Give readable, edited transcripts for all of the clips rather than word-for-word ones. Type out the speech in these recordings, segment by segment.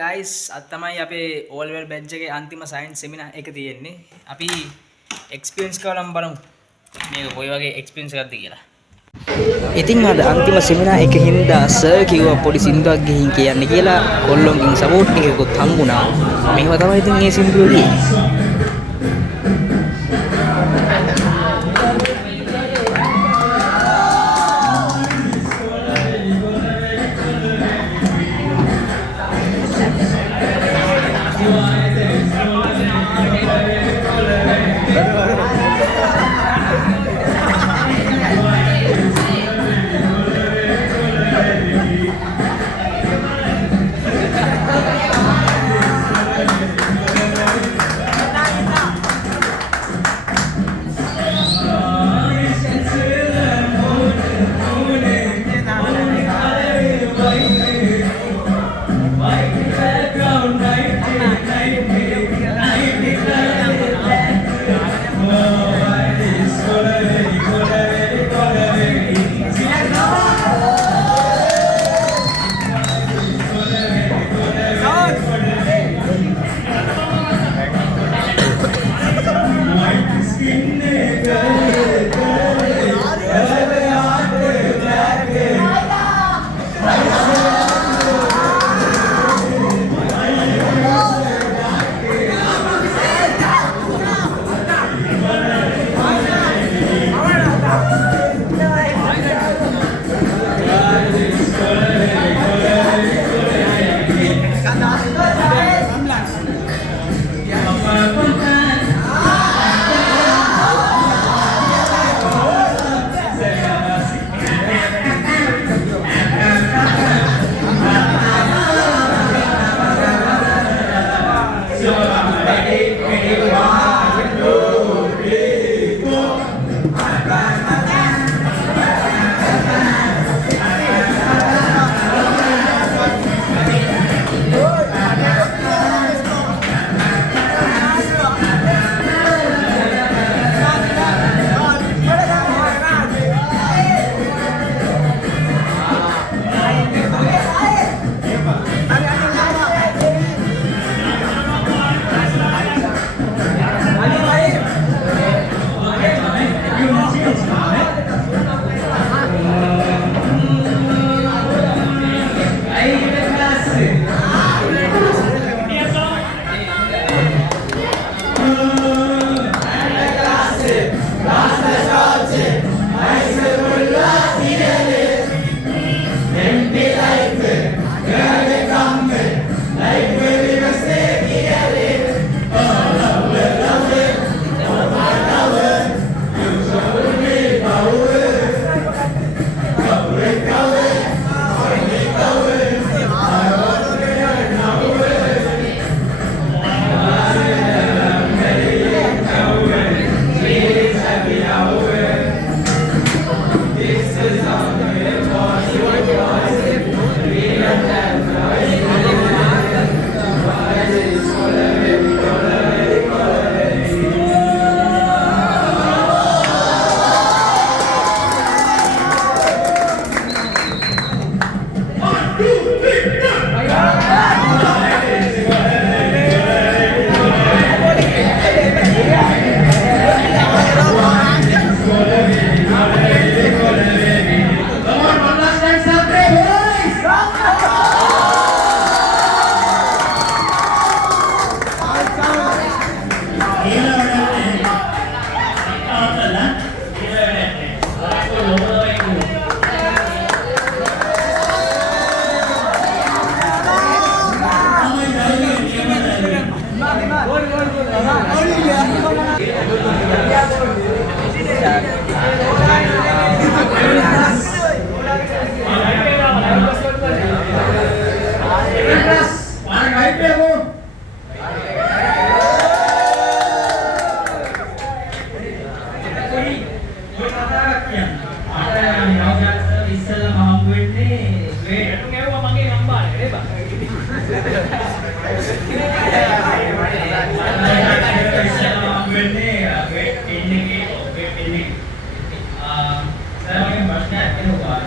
guys, අද තමයි අපේ O level batch එකේ අන්තිම science seminar එක තියෙන්නේ. අපි experience කරලා බලමු. මේක කොයි වගේ experience එකක්ද කියලා. ඉතින් අද අන්තිම seminar එකේ හින්දා සර් කිව්වා පොඩි සින්දුවක් ගිහින් කියන්න කියලා. කොල්ලොන්ගෙන් support එකකුත් හම්බුණා. මේව තමයි ඉතින් මේ සින්දුව ගියේ.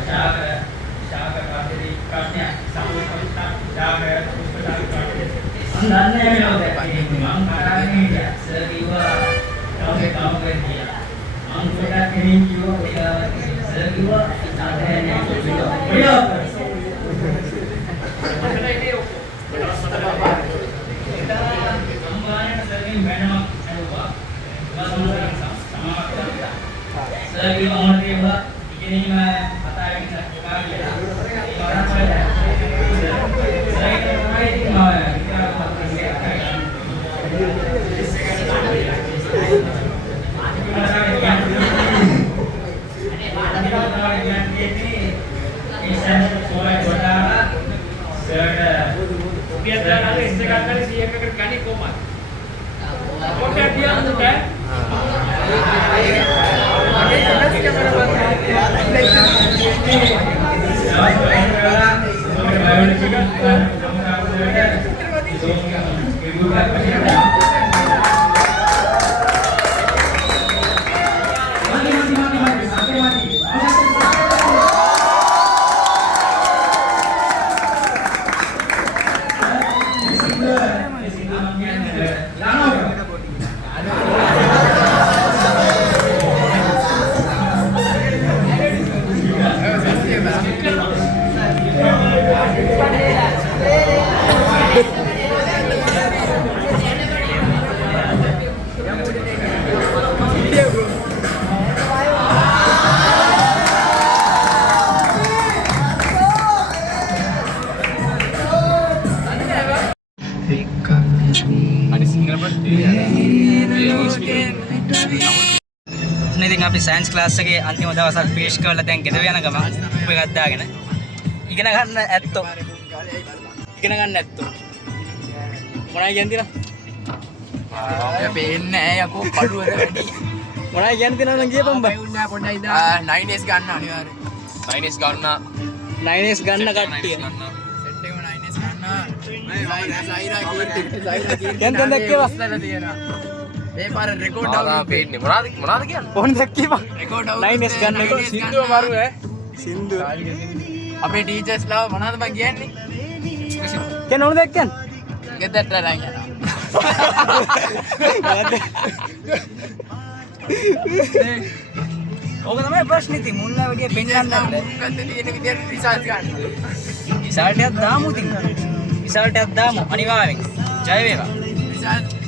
Shaka, Shaka, Shaka, Shaka, Shaka, Shaka, Shaka, Shaka, ඉතින් අපි සයන්ස් ක්ලාස් එකේ අන්තිම දවසක් ෆිනිෂ් කරලා දැන් ගෙදර යන ගම උප එකක් දාගෙන ඉගෙන ගන්න ඇත්තෝ මොනවයි කියන්නේ ඔය පේන්නේ නැහැ යකෝ කඩුවර වැඩි. මොනවයි කියන්නේ නම් කියපන් බං 9s ගන්න අනිවාර්යයෙන්. 9s ගන්න. 9s ගන්න කට්ටිය සෙට් එක 9s ගන්න. සයිරා දැන් දැක්කේවා ඉස්සලා තියෙනවා. මේ පාර රෙකෝඩ් ආවා පේන්නේ. මොනවද කියන්නේ? ඕන දැක්කේවා රෙකෝඩ් 9s ගන්න එක සින්දුව මරු ඈ. සින්දුව අපේ ටීචර්ස්ලා මොනවද මං කියන්නේ? කියන ඕන දැක්කන් ගෙදරට ලයින් යනවා. ඕක තමයි ප්‍රශ්නේ ඉතින් මුන්නා වැඩිය පෙන්නන්න නැහැ. මොකද්ද තියෙන විදියට රිසර්ච් ගන්න. රිසල්ට් එකක් දාමු ඉතින්. රිසල්ට් එකක් දාමු අනිවාර්යෙන්. ජය වේවා. රිසර්ච්